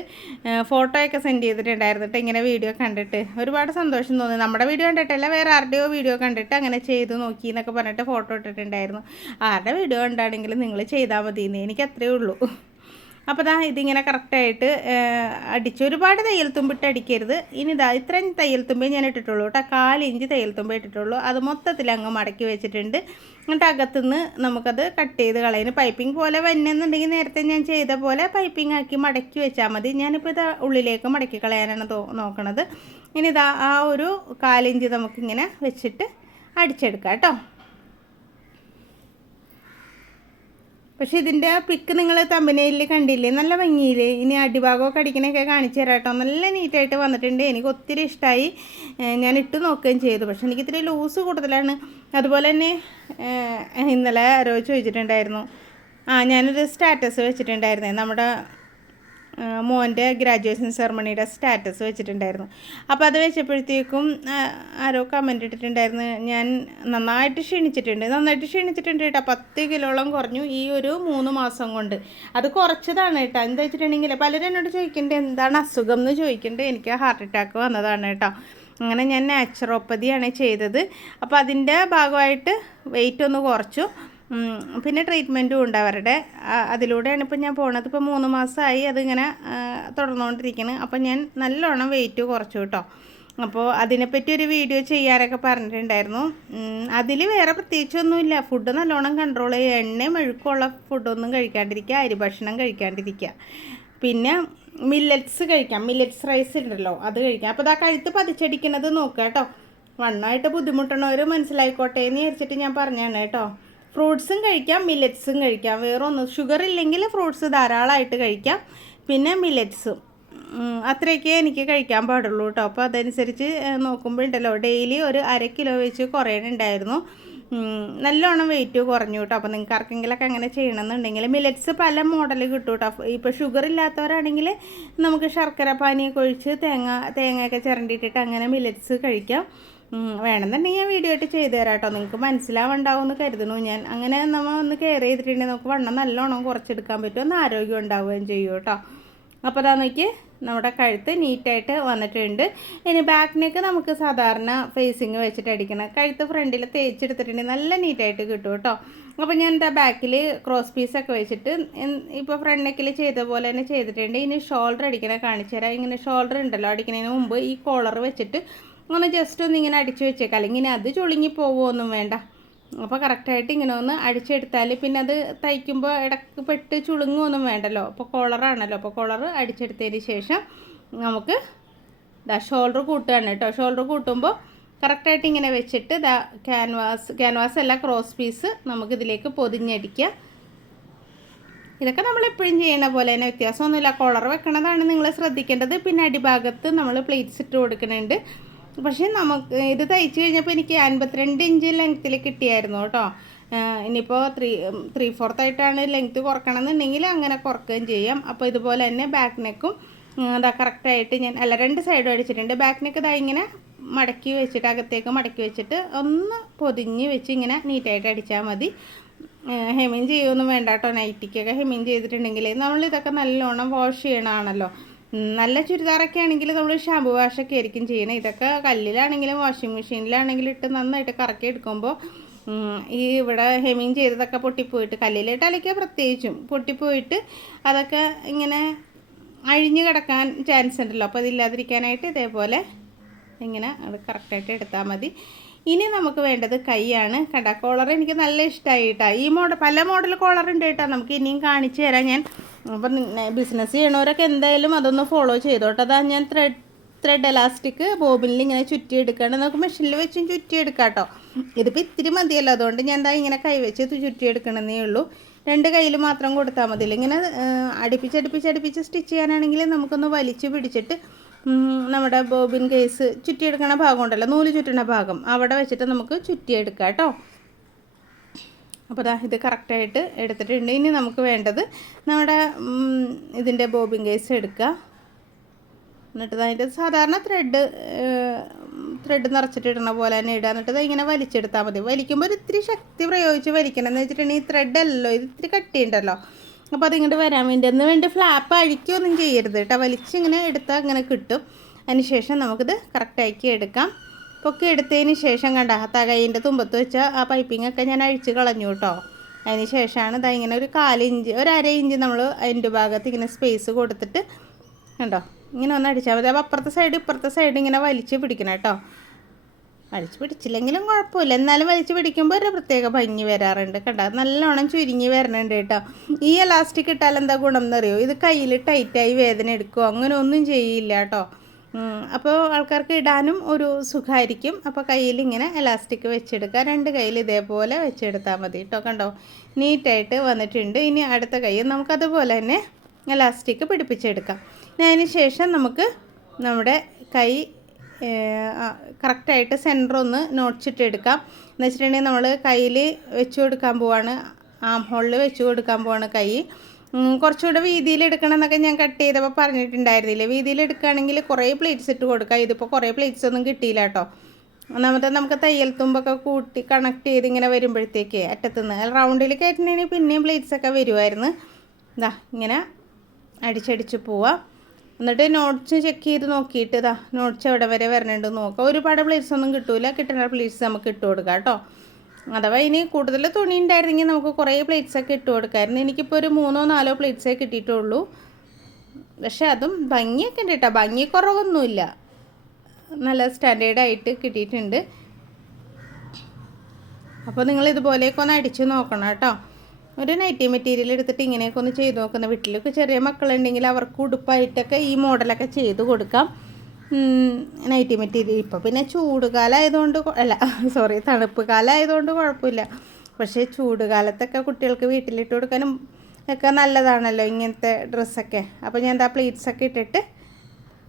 ഫോട്ടോയൊക്കെ സെൻഡ് ചെയ്തിട്ടുണ്ടായിരുന്നു കേട്ടോ. ഇങ്ങനെ വീഡിയോ കണ്ടിട്ട് ഒരുപാട് സന്തോഷം തോന്നി. നമ്മുടെ വീഡിയോ കണ്ടിട്ടല്ല, വേറെ ആരുടെയോ വീഡിയോ കണ്ടിട്ട് അങ്ങനെ ചെയ്ത് നോക്കി എന്നൊക്കെ പറഞ്ഞിട്ട് ഫോട്ടോ ഇട്ടിട്ടുണ്ടായിരുന്നു. ആരുടെ വീഡിയോ കണ്ടാണെങ്കിലും നിങ്ങൾ ചെയ്താൽ മതിയെന്ന്, എനിക്ക് അത്രയേ ഉള്ളൂ. അപ്പോൾ ഇതിങ്ങനെ കറക്റ്റായിട്ട് അടിച്ച് ഒരുപാട് തയ്യൽ തുമ്പിട്ട് അടിക്കരുത്. ഇനി ഇത്രയും തയ്യൽ തുമ്പേ ഞാൻ ഇട്ടിട്ടുള്ളൂ കേട്ടോ. 1/4 ഇഞ്ച് തയ്യൽ തുമ്പേ ഇട്ടിട്ടുള്ളൂ. അത് മൊത്തത്തിൽ അങ്ങ് മടക്കി വെച്ചിട്ടുണ്ട്. എന്നിട്ട് അകത്തുനിന്ന് നമുക്കത് കട്ട് ചെയ്ത് കളയുന്നു. പൈപ്പിംഗ് പോലെ വന്നെന്നുണ്ടെങ്കിൽ നേരത്തെ ഞാൻ ചെയ്ത പോലെ പൈപ്പിംഗ് ആക്കി മടക്കി വെച്ചാൽ മതി. ഞാനിപ്പോൾ ഇത് ഉള്ളിലേക്ക് മടക്കി കളയാനാണ് നോക്കണത്. ഇനി ആ ഒരു 1/4 ഇഞ്ച് നമുക്കിങ്ങനെ വെച്ചിട്ട് അടിച്ചെടുക്കാം കേട്ടോ. പക്ഷേ ഇതിൻ്റെ പിക്ക് നിങ്ങൾ തമ്പനയിൽ കണ്ടില്ലേ, നല്ല ഭംഗിയില്ലേ. ഇനി അടിഭാഗമൊക്കെ അടിക്കണൊക്കെ കാണിച്ചു തരാം കേട്ടോ. നല്ല നീറ്റായിട്ട് വന്നിട്ടുണ്ട്. എനിക്ക് ഒത്തിരി ഇഷ്ടമായി. ഞാൻ ഇട്ട് നോക്കുകയും ചെയ്തു. പക്ഷേ എനിക്ക് ഇത്തിരി ലൂസ് കൂടുതലാണ്. അതുപോലെ തന്നെ ഇന്നലെ ആരോ ചോദിച്ചിട്ടുണ്ടായിരുന്നു, ഞാനൊരു സ്റ്റാറ്റസ് വെച്ചിട്ടുണ്ടായിരുന്നേ, നമ്മുടെ മോൻ്റെ ഗ്രാജുവേഷൻ സെറമണിയുടെ സ്റ്റാറ്റസ് വെച്ചിട്ടുണ്ടായിരുന്നു. അപ്പോൾ അത് വെച്ചപ്പോഴത്തേക്കും ആരോ കമൻ്റ് ഇട്ടിട്ടുണ്ടായിരുന്നു, ഞാൻ നന്നായിട്ട് ക്ഷീണിച്ചിട്ടുണ്ട് കേട്ടോ. 10 കിലോളം കുറഞ്ഞു ഈ ഒരു 3 മാസം കൊണ്ട്. അത് കുറച്ചതാണ് കേട്ടോ. എന്താ വെച്ചിട്ടുണ്ടെങ്കിൽ പലരും എന്നോട് ചോദിക്കേണ്ടത് എന്താണ് അസുഖം എന്ന് ചോദിക്കേണ്ടത്. എനിക്ക് ഹാർട്ട് അറ്റാക്ക് വന്നതാണ് കേട്ടോ. അങ്ങനെ ഞാൻ നാച്ചുറോപ്പതിയാണ് ചെയ്തത്. അപ്പോൾ അതിൻ്റെ ഭാഗമായിട്ട് വെയിറ്റ് ഒന്ന് കുറച്ചു. പിന്നെ ട്രീറ്റ്മെൻറ്റും ഉണ്ട് അവരുടെ. അതിലൂടെയാണ് ഇപ്പോൾ ഞാൻ പോണത്. ഇപ്പോൾ 3 മാസമായി അതിങ്ങനെ തുടർന്നുകൊണ്ടിരിക്കുന്നത്. അപ്പോൾ ഞാൻ നല്ലോണം വെയിറ്റ് കുറച്ചു കേട്ടോ. അപ്പോൾ അതിനെപ്പറ്റി ഒരു വീഡിയോ ചെയ്യാനൊക്കെ പറഞ്ഞിട്ടുണ്ടായിരുന്നു. അതിൽ വേറെ പ്രത്യേകിച്ചൊന്നുമില്ല. ഫുഡ് നല്ലോണം കൺട്രോൾ ചെയ്യുക, എണ്ണയും മെഴുക്കുള്ള ഫുഡൊന്നും കഴിക്കാണ്ടിരിക്കുക, അരി ഭക്ഷണം കഴിക്കാണ്ടിരിക്കുക. പിന്നെ മില്ലറ്റ്സ് കഴിക്കാം, മില്ലറ്റ്സ് റൈസ് ഉണ്ടല്ലോ അത് കഴിക്കാം. അപ്പോൾ കഴുത്ത് പതിച്ചടിക്കുന്നത് നോക്കുക കേട്ടോ. വണ്ണമായിട്ട് ബുദ്ധിമുട്ടണവർ മനസ്സിലായിക്കോട്ടെ എന്ന് വിചാരിച്ചിട്ട് ഞാൻ പറഞ്ഞാണ് കേട്ടോ. ഫ്രൂട്ട്സും കഴിക്കാം, മില്ലറ്റ്സും കഴിക്കാം. വേറൊന്നും ഷുഗർ ഇല്ലെങ്കിൽ ഫ്രൂട്ട്സ് ധാരാളമായിട്ട് കഴിക്കാം. പിന്നെ മില്ലറ്റ്സും അത്രയൊക്കെ എനിക്ക് കഴിക്കാൻ പാടുള്ളൂ കേട്ടോ. അപ്പോൾ അതനുസരിച്ച് നോക്കുമ്പോൾ ഉണ്ടല്ലോ, ഡെയിലി ഒരു 1/2 കിലോ വെച്ച് കുറയണുണ്ടായിരുന്നു. നല്ലോണം വെയിറ്റ് കുറഞ്ഞു കേട്ടോ. അപ്പോൾ നിങ്ങൾക്ക് ആർക്കെങ്കിലൊക്കെ അങ്ങനെ ചെയ്യണമെന്നുണ്ടെങ്കിൽ മില്ലറ്റ്സ് പല മോഡൽ കിട്ടും കേട്ടോ. ഇപ്പോൾ ഷുഗർ ഇല്ലാത്തവരാണെങ്കിൽ നമുക്ക് ശർക്കര പാനിയൊക്കെ ഒഴിച്ച് തേങ്ങയൊക്കെ ചിരണ്ടിയിട്ടിട്ട് അങ്ങനെ മില്ലറ്റ്സ് കഴിക്കാം. വേണമെന്നുണ്ടെങ്കിൽ ഞാൻ വീഡിയോ ആയിട്ട് ചെയ്തു തരാം കേട്ടോ. നിങ്ങൾക്ക് മനസ്സിലാവുണ്ടാവുമെന്ന് കരുതുന്നു ഞാൻ. അങ്ങനെ നമ്മൾ ഒന്ന് കെയർ ചെയ്തിട്ടുണ്ടെങ്കിൽ നമുക്ക് വണ്ണം നല്ലോണം കുറച്ചെടുക്കാൻ പറ്റും, ഒന്ന് ആരോഗ്യം ഉണ്ടാവുകയും ചെയ്യും കേട്ടോ. അപ്പോൾ നോക്കി നമ്മുടെ കഴുത്ത് നീറ്റായിട്ട് വന്നിട്ടുണ്ട്. ഇനി ബാക്ക് നെക്ക് നമുക്ക് സാധാരണ ഫേസിങ് വെച്ചിട്ട് അടിക്കണം. കഴുത്ത് ഫ്രണ്ടിൽ തേച്ചെടുത്തിട്ടുണ്ടെങ്കിൽ നല്ല നീറ്റായിട്ട് കിട്ടും കേട്ടോ. അപ്പോൾ ഞാൻ ബാക്കിൽ ക്രോസ് പീസൊക്കെ വെച്ചിട്ട് ഇപ്പോൾ ഫ്രണ്ട് നെക്കിൽ ചെയ്ത പോലെ തന്നെ ചെയ്തിട്ടുണ്ട്. ഇനി ഷോൾഡർ അടിക്കണ കാണിച്ചു തരാം. ഇങ്ങനെ ഷോൾഡർ ഉണ്ടല്ലോ, അടിക്കുന്നതിന് മുമ്പ് ഈ കോളർ വെച്ചിട്ട് ഒന്ന് ജസ്റ്റ് ഒന്ന് ഇങ്ങനെ അടിച്ചു വെച്ചേക്കാം. അല്ലെങ്കിൽ അത് ചുളുങ്ങി പോവുമൊന്നും വേണ്ട. അപ്പോൾ കറക്റ്റായിട്ട് ഇങ്ങനെ ഒന്ന് അടിച്ചെടുത്താൽ പിന്നെ അത് തയ്ക്കുമ്പോൾ ഇടയ്ക്ക് പെട്ട് ചുളുങ്ങൊന്നും വേണ്ടല്ലോ. അപ്പോൾ കോളറാണല്ലോ, അപ്പോൾ കോളർ അടിച്ചെടുത്തതിന് ശേഷം നമുക്ക് ഷോൾഡർ കൂട്ടുകയാണ് കേട്ടോ. ഷോൾഡർ കൂട്ടുമ്പോൾ കറക്റ്റായിട്ട് ഇങ്ങനെ വെച്ചിട്ട് ക്യാൻവാസ് അല്ല, ക്രോസ് പീസ് നമുക്കിതിലേക്ക് പൊതിഞ്ഞടിക്കുക. ഇതൊക്കെ നമ്മളെപ്പോഴും ചെയ്യുന്ന പോലെ തന്നെ, വ്യത്യാസമൊന്നുമില്ല. കോളർ വെക്കണതാണ് നിങ്ങൾ ശ്രദ്ധിക്കേണ്ടത്. പിന്നെ അടിഭാഗത്ത് നമ്മൾ പ്ലേറ്റ്സ് ഇട്ട് കൊടുക്കുന്നുണ്ട്. പക്ഷേ നമുക്ക് ഇത് തയ്ച്ച് കഴിഞ്ഞപ്പോൾ എനിക്ക് 52 ഇഞ്ച് ലെങ്ത്തിൽ കിട്ടിയായിരുന്നു കേട്ടോ. ഇനിയിപ്പോൾ 3/4 ലെങ്ത്ത് കുറക്കണമെന്നുണ്ടെങ്കിൽ അങ്ങനെ കുറക്കുകയും ചെയ്യാം. അപ്പോൾ ഇതുപോലെ തന്നെ ബാക്ക് നെക്കും അതാ കറക്റ്റായിട്ട് ഞാൻ 2 സൈഡും അടിച്ചിട്ടുണ്ട്. ബാക്ക് നെക്ക് ഇതാ ഇങ്ങനെ മടക്കി വെച്ചിട്ട്, അകത്തേക്ക് മടക്കി വെച്ചിട്ട് ഒന്ന് പൊതിഞ്ഞ് വെച്ച് ഇങ്ങനെ നീറ്റായിട്ട് അടിച്ചാൽ മതി. ഹെമ്മിങ് ചെയ്യുമൊന്നും വേണ്ട കേട്ടോ. നൈറ്റിക്കൊക്കെ ഹെമ്മിങ് ചെയ്തിട്ടുണ്ടെങ്കിൽ നമ്മളിതൊക്കെ നല്ലോണം വാഷ് ചെയ്യണമാണല്ലോ. നല്ല ചുരിദാറൊക്കെ ആണെങ്കിൽ നമ്മൾ ഷാമ്പു വാഷൊക്കെ ആയിരിക്കും ചെയ്യണം. ഇതൊക്കെ കല്ലിലാണെങ്കിലും വാഷിംഗ് മെഷീനിലാണെങ്കിലും ഇട്ട് നന്നായിട്ട് കറക്കി എടുക്കുമ്പോൾ ഈ ഇവിടെ ഹെമ്മിങ് ചെയ്തതൊക്കെ പൊട്ടിപ്പോയിട്ട്, കല്ലിലിട്ട് അലക്കിയാൽ പ്രത്യേകിച്ചും പൊട്ടിപ്പോയിട്ട് അതൊക്കെ ഇങ്ങനെ അഴിഞ്ഞ് കിടക്കാൻ ചാൻസ് ഉണ്ടല്ലോ. അപ്പോൾ അതില്ലാതിരിക്കാനായിട്ട് ഇതേപോലെ ഇങ്ങനെ അത് കറക്റ്റായിട്ട് എടുത്താൽ മതി. ഇനി നമുക്ക് വേണ്ടത് കൈയാണ്. കണ്ട കോളർ എനിക്ക് നല്ല ഇഷ്ടമായി കേട്ടോ. ഈ പല മോഡൽ കോളർ ഉണ്ട് കേട്ടോ. നമുക്ക് ഇനിയും കാണിച്ചു തരാം ഞാൻ. അപ്പം ബിസിനസ് ചെയ്യണവരൊക്കെ എന്തായാലും അതൊന്ന് ഫോളോ ചെയ്തോട്ടെ. അതാ ഞാൻ ത്രെഡ് എലാസ്റ്റിക് ബോബിനിൽ ഇങ്ങനെ ചുറ്റിയെടുക്കുകയാണ്. നമുക്ക് മെഷീനിൽ വെച്ചും ചുറ്റിയെടുക്കാം കേട്ടോ. ഇതിപ്പോൾ ഇത്തിരി മതിയല്ലോ, അതുകൊണ്ട് ഞാൻ എന്താ ഇങ്ങനെ കൈവച്ച് ചുറ്റിയെടുക്കണമെന്നേ ഉള്ളൂ. 2 കയ്യിൽ മാത്രം കൊടുത്താൽ മതിയില്ല. ഇങ്ങനെ അടുപ്പിച്ച് സ്റ്റിച്ച് ചെയ്യാനാണെങ്കിൽ നമുക്കൊന്ന് വലിച്ച് പിടിച്ചിട്ട് നമ്മുടെ ബോബിൻ കേസ് ചുറ്റിയെടുക്കണ ഭാഗം ഉണ്ടല്ലോ, നൂല് ചുറ്റുന്ന ഭാഗം, അവിടെ വെച്ചിട്ട് നമുക്ക് ചുറ്റിയെടുക്കാം കേട്ടോ. അപ്പോൾ ഇത് കറക്റ്റായിട്ട് എടുത്തിട്ടുണ്ട്. ഇനി നമുക്ക് വേണ്ടത് നമ്മുടെ ഇതിൻ്റെ ബോബിൻ കേസ് എടുക്കുക. എന്നിട്ട് അതിൻ്റെ സാധാരണ ത്രെഡ് നിറച്ചിട്ട് ഇടണ പോലെ തന്നെ ഇടുക. എന്നിട്ട് ഇങ്ങനെ വലിച്ചെടുത്താൽ മതി. വലിക്കുമ്പോൾ ഇത്തിരി ശക്തി പ്രയോഗിച്ച് വലിക്കണം. എന്ന് വെച്ചിട്ടുണ്ടെങ്കിൽ ത്രെഡ് അല്ലല്ലോ, ഇത് ഇത്തിരി കട്ടിയുണ്ടല്ലോ. അപ്പോൾ അതിങ്ങോട്ട് വരാൻ വേണ്ടി ഫ്ലാപ്പ് അഴിക്കുകയൊന്നും ചെയ്യരുത് കേട്ടോ. വലിച്ചിങ്ങനെ എടുത്താൽ അങ്ങനെ കിട്ടും. അതിന് ശേഷം നമുക്കിത് കറക്റ്റാക്കി എടുക്കാം. പൊക്കി എടുത്തതിന് ശേഷം കണ്ട കൈയിൻ്റെ തുമ്പത്ത് വെച്ച ആ പൈപ്പിങ്ങൊക്കെ ഞാൻ അഴിച്ച് കളഞ്ഞു കേട്ടോ. അതിന് ശേഷമാണ് ഇങ്ങനെ ഒരു 1/4 ഇഞ്ച് 1/2 ഇഞ്ച് നമ്മൾ അതിൻ്റെ ഭാഗത്ത് ഇങ്ങനെ സ്പേസ് കൊടുത്തിട്ട് കണ്ടോ ഇങ്ങനെ ഒന്ന് അടിച്ചാൽ മതി. അപ്പോൾ ഇപ്പുറത്തെ സൈഡ് ഇങ്ങനെ വലിച്ച് പിടിക്കണം കേട്ടോ. വലിച്ച് പിടിച്ചില്ലെങ്കിലും കുഴപ്പമില്ല, എന്നാലും വലിച്ച് പിടിക്കുമ്പോൾ ഒരു പ്രത്യേക ഭംഗി വരാറുണ്ട്. കണ്ടോ നല്ലോണം ചുരുങ്ങി വരണുണ്ട് കേട്ടോ. ഈ എലാസ്റ്റിക് ഇട്ടാൽ എന്താ ഗുണം എന്നറിയോ? ഇത് കയ്യിൽ ടൈറ്റായി വേദന എടുക്കുമോ അങ്ങനെ ഒന്നും ചെയ്യില്ല കേട്ടോ. അപ്പോൾ ആൾക്കാർക്ക് ഇടാനും ഒരു സുഖമായിരിക്കും. അപ്പോൾ കയ്യിൽ ഇങ്ങനെ എലാസ്റ്റിക് വെച്ചെടുക്കുക. 2 കയ്യിൽ ഇതേപോലെ വെച്ചെടുത്താൽ മതി കേട്ടോ. കണ്ടോ നീറ്റായിട്ട് വന്നിട്ടുണ്ട്. ഇനി അടുത്ത കൈ നമുക്കതുപോലെ തന്നെ എലാസ്റ്റിക് പിടിപ്പിച്ചെടുക്കാം. അതിന് ശേഷം നമുക്ക് നമ്മുടെ കൈ കറക്റ്റായിട്ട് സെൻറ്റർ ഒന്ന് നോട്ട്സിട്ടെടുക്കാം. എന്ന് വെച്ചിട്ടുണ്ടെങ്കിൽ നമ്മൾ കയ്യിൽ വെച്ച് കൊടുക്കാൻ പോവാണ്, ആം ഹോളിൽ വെച്ച് കൊടുക്കാൻ പോവാണ് കൈ. കുറച്ചുകൂടെ വീതിയിൽ എടുക്കണം എന്നൊക്കെ ഞാൻ കട്ട് ചെയ്തപ്പോൾ പറഞ്ഞിട്ടുണ്ടായിരുന്നില്ലേ. വീതിയിൽ എടുക്കുകയാണെങ്കിൽ കുറേ പ്ലേറ്റ്സ് ഇട്ട് കൊടുക്കുക. ഇതിപ്പോൾ കുറേ പ്ലേറ്റ്സ് ഒന്നും കിട്ടിയില്ല കേട്ടോ. ഒന്നാമത്തെ നമുക്ക് തയ്യൽ തുമ്പൊക്കെ കൂട്ടി കണക്ട് ചെയ്ത് ഇങ്ങനെ വരുമ്പോഴത്തേക്ക് അറ്റത്തുനിന്ന് റൗണ്ടിൽ കയറ്റുന്നതിന് പിന്നെയും പ്ലേറ്റ്സൊക്കെ വരുമായിരുന്നു. ഇങ്ങനെ അടിച്ചടിച്ച് പോവാം. എന്നിട്ട് നോട്ട്സ് ചെക്ക് ചെയ്ത് നോക്കിയിട്ട് നോട്ട്സ് എവിടെ വരെ വരണുണ്ട് നോക്കുക. ഒരുപാട് പ്ലേറ്റ്സ് ഒന്നും കിട്ടില്ല, കിട്ടുന്ന പ്ലേറ്റ്സ് നമുക്ക് ഇട്ട് കൊടുക്കാം കേട്ടോ. അഥവാ ഇനി കൂടുതൽ തുണി ഉണ്ടായിരുന്നെങ്കിൽ നമുക്ക് കുറേ പ്ലേറ്റ്സൊക്കെ ഇട്ട് കൊടുക്കാമായിരുന്നു. എനിക്കിപ്പോൾ ഒരു 3-4 പ്ലേറ്റ്സേ കിട്ടിയിട്ടുള്ളൂ. പക്ഷേ അതും ഭംഗിയൊക്കെ ഉണ്ട് കേട്ടോ. ഭംഗി കുറവൊന്നുമില്ല, നല്ല സ്റ്റാൻഡേർഡായിട്ട് കിട്ടിയിട്ടുണ്ട്. അപ്പോൾ നിങ്ങൾ ഇതുപോലെയൊക്കെ ഒന്ന് അടിച്ച് നോക്കണം കേട്ടോ. ഒരു നൈറ്റി മെറ്റീരിയൽ എടുത്തിട്ട് ഇങ്ങനെയൊക്കെ ഒന്ന് ചെയ്ത് നോക്കുന്ന വീട്ടിലൊക്കെ ചെറിയ മക്കളുണ്ടെങ്കിൽ അവർക്ക് ഉടുപ്പായിട്ടൊക്കെ ഈ മോഡലൊക്കെ ചെയ്ത് കൊടുക്കാം. നൈറ്റി മെറ്റീരിയൽ ഇപ്പോൾ പിന്നെ ചൂടുകാലമായതുകൊണ്ട് തണുപ്പ് കാലമായതുകൊണ്ട് കുഴപ്പമില്ല. പക്ഷേ ചൂടുകാലത്തൊക്കെ കുട്ടികൾക്ക് വീട്ടിലിട്ട് കൊടുക്കാനും ഒക്കെ നല്ലതാണല്ലോ ഇങ്ങനത്തെ ഡ്രസ്സൊക്കെ. അപ്പോൾ ഞാൻ പ്ലേറ്റ്സൊക്കെ ഇട്ടിട്ട്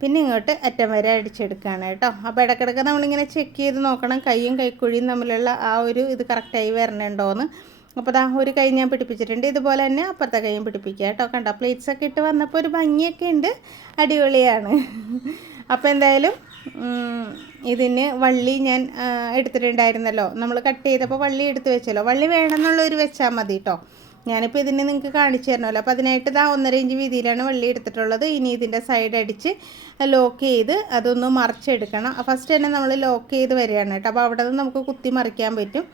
പിന്നെ ഇങ്ങോട്ട് അറ്റം വരെ അടിച്ചെടുക്കുകയാണ് കേട്ടോ. അപ്പോൾ ഇടയ്ക്കിടയ്ക്ക് നമ്മളിങ്ങനെ ചെക്ക് ചെയ്ത് നോക്കണം കൈയും കൈക്കുഴിയും തമ്മിലുള്ള ആ ഒരു ഇത് കറക്റ്റായി വരണുണ്ടോയെന്ന്. അപ്പോൾ ഒരു കൈ ഞാൻ പിടിപ്പിച്ചിട്ടുണ്ട്. ഇതുപോലെ തന്നെ അപ്പുറത്തെ കൈയും പിടിപ്പിക്കുക കേട്ടോ. കണ്ടോ പ്ലേറ്റ്സൊക്കെ ഇട്ട് വന്നപ്പോൾ ഒരു ഭംഗിയൊക്കെ ഉണ്ട്, അടിപൊളിയാണ്. അപ്പോൾ എന്തായാലും ഇതിന് വള്ളി ഞാൻ എടുത്തിട്ടുണ്ടായിരുന്നല്ലോ, നമ്മൾ കട്ട് ചെയ്തപ്പോൾ വള്ളി എടുത്ത് വെച്ചല്ലോ. വള്ളി വേണമെന്നുള്ളൊരു വെച്ചാൽ മതി കേട്ടോ. ഞാനിപ്പോൾ ഇതിന് നിങ്ങൾക്ക് കാണിച്ചു തരണമല്ലോ. അപ്പോൾ അതിനായിട്ട് 1.5 ഇഞ്ച് വീതിയിലാണ് വള്ളി എടുത്തിട്ടുള്ളത്. ഇനി ഇതിൻ്റെ സൈഡ് അടിച്ച് ലോക്ക് ചെയ്ത് അതൊന്ന് മറിച്ചെടുക്കണം. ഫസ്റ്റ് തന്നെ നമ്മൾ ലോക്ക് ചെയ്ത് വരികയാണ് കേട്ടോ. അപ്പോൾ അവിടെ നിന്ന് നമുക്ക് കുത്തി മറിക്കാൻ പറ്റും.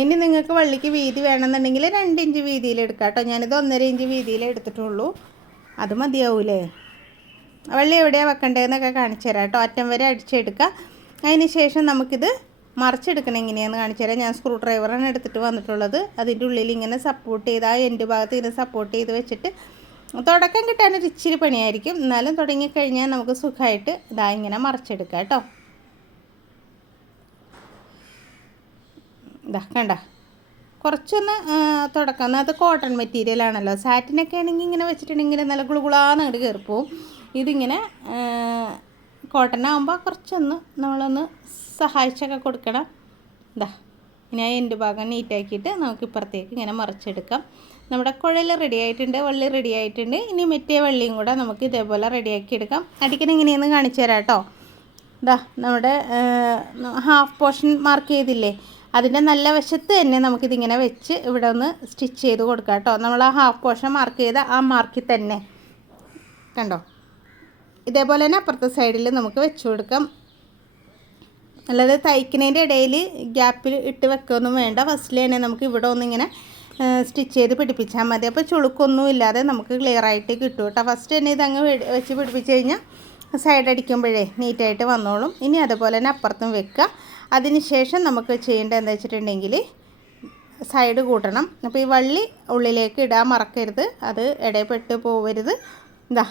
ഇനി നിങ്ങൾക്ക് വള്ളിക്ക് വീതി വേണമെന്നുണ്ടെങ്കിൽ 2 ഇഞ്ച് വീതിയിൽ എടുക്കാം കേട്ടോ. ഞാനിത് 1.5 ഇഞ്ച് വീതിയിൽ എടുത്തിട്ടുള്ളൂ. അത് മതിയാവൂലേ? വള്ളി എവിടെയാണ് വെക്കേണ്ടതെന്നൊക്കെ കാണിച്ചു തരാം കേട്ടോ. അറ്റം വരെ അടിച്ചെടുക്കുക. അതിന് ശേഷം നമുക്കിത് മറിച്ചെടുക്കണം എങ്ങനെയാണെന്ന് കാണിച്ചു തരാം. ഞാൻ സ്ക്രൂ ഡ്രൈവറാണ് എടുത്തിട്ട് വന്നിട്ടുള്ളത്. അതിൻ്റെ ഉള്ളിൽ ഇങ്ങനെ സപ്പോർട്ട് ചെയ്ത് ആ എൻ്റെ ഭാഗത്ത് ഇങ്ങനെ സപ്പോർട്ട് ചെയ്ത് വെച്ചിട്ട് തുടക്കം കിട്ടാനൊരു ഇച്ചിരി പണിയായിരിക്കും, എന്നാലും തുടങ്ങിക്കഴിഞ്ഞാൽ നമുക്ക് സുഖമായിട്ട് ഇതാ ഇങ്ങനെ മറിച്ചെടുക്കാം കേട്ടോ. ഇതാ കണ്ട കുറച്ചൊന്ന് തുടക്കം. അത് കോട്ടൺ മെറ്റീരിയലാണല്ലോ. സാറ്റിനൊക്കെ ആണെങ്കിൽ ഇങ്ങനെ വെച്ചിട്ടുണ്ടെങ്കിൽ നല്ല ഗുളുകുളാന്ന് അങ്ങോട്ട് കയറിപ്പോവും. ഇതിങ്ങനെ കോട്ടൺ ആകുമ്പോൾ കുറച്ചൊന്ന് നമ്മളൊന്ന് സഹായിച്ചൊക്കെ കൊടുക്കണം. ഇതാ ഇനി ആ എൻ്റെ ഭാഗം നീറ്റാക്കിയിട്ട് നമുക്ക് ഇപ്പുറത്തേക്ക് ഇങ്ങനെ മറിച്ചെടുക്കാം. നമ്മുടെ കുഴൽ റെഡി ആയിട്ടുണ്ട്, വള്ളി റെഡി ആയിട്ടുണ്ട്. ഇനി മറ്റേ വള്ളിയും കൂടെ നമുക്ക് ഇതേപോലെ റെഡിയാക്കി എടുക്കാം. അടിക്കണം എങ്ങനെയെന്ന് കാണിച്ചു തരാം കേട്ടോ. ഇതാ നമ്മുടെ ഹാഫ് പോർഷൻ മാർക്ക് ചെയ്തില്ലേ, അതിൻ്റെ നല്ല വശത്ത് തന്നെ നമുക്കിതിങ്ങനെ വെച്ച് ഇവിടെ ഒന്ന് സ്റ്റിച്ച് ചെയ്ത് കൊടുക്കാം കേട്ടോ. നമ്മൾ ആ ഹാഫ് പോർഷൻ മാർക്ക് ചെയ്ത ആ മാർക്കിൽ തന്നെ കണ്ടോ. ഇതേപോലെ തന്നെ അപ്പുറത്തെ സൈഡിൽ നമുക്ക് വെച്ച് കൊടുക്കാം. അല്ലാതെ തയ്ക്കുന്നതിൻ്റെ ഇടയിൽ ഗ്യാപ്പിൽ ഇട്ട് വെക്കുകയൊന്നും വേണ്ട. ഫസ്റ്റിൽ തന്നെ നമുക്ക് ഇവിടെ ഒന്നിങ്ങനെ സ്റ്റിച്ച് ചെയ്ത് പിടിപ്പിച്ചാൽ മതി. അപ്പോൾ ചുളുക്കൊന്നും ഇല്ലാതെ നമുക്ക് ക്ലിയർ ആയിട്ട് കിട്ടും കേട്ടോ. ഫസ്റ്റ് തന്നെ ഇതങ്ങ് വെച്ച് പിടിപ്പിച്ച് കഴിഞ്ഞാൽ സൈഡ് അടിക്കുമ്പോഴേ നീറ്റായിട്ട് വന്നോളും. ഇനി അതുപോലെ തന്നെ അപ്പുറത്തും വെക്കുക. അതിന് ശേഷം നമുക്ക് ചെയ്യേണ്ടത് എന്താ വെച്ചിട്ടുണ്ടെങ്കിൽ സൈഡ് കൂട്ടണം. അപ്പോൾ ഈ വള്ളി ഉള്ളിലേക്ക് ഇടാൻ മറക്കരുത്, അത് ഇടയിൽപ്പെട്ട് പോവരുത്. ഇതാ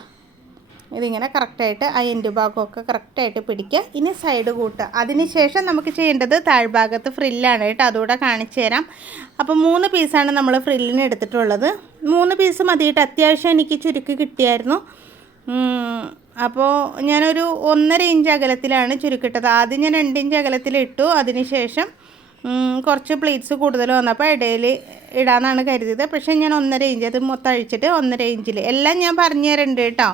ഇതിങ്ങനെ കറക്റ്റായിട്ട് ആ എൻഡ് ഭാഗമൊക്കെ കറക്റ്റായിട്ട് പിടിക്കുക. ഇനി സൈഡ് കൂട്ടുക. അതിന് ശേഷം നമുക്ക് ചെയ്യേണ്ടത് താഴ്ഭാഗത്ത് ഫ്രില്ലാണ് കേട്ടോ, അതുകൂടെ കാണിച്ചു തരാം. അപ്പോൾ 3 പീസാണ് നമ്മൾ ഫ്രില്ലിന് എടുത്തിട്ടുള്ളത്. 3 പീസ് മതിയിട്ട് അത്യാവശ്യം എനിക്ക് ചുരുക്ക് കിട്ടിയായിരുന്നു. അപ്പോൾ ഞാനൊരു 1.5 ഇഞ്ച് അകലത്തിലാണ് ചുരുക്കിട്ടത്. ആദ്യം ഞാൻ 2 ഇഞ്ച് അകലത്തിലിട്ടു. അതിന് ശേഷം കുറച്ച് പ്ലീറ്റ്സ് കൂടുതൽ വന്നപ്പോൾ ഇടയിൽ ഇടാമെന്നാണ് കരുതിയത്. പക്ഷേ ഞാൻ 1.5 ഇഞ്ച് അത് മൊത്തം അഴിച്ചിട്ട് 1.5 ഇഞ്ചിൽ എല്ലാം ഞാൻ പറഞ്ഞു തരുന്നുണ്ട് കേട്ടോ.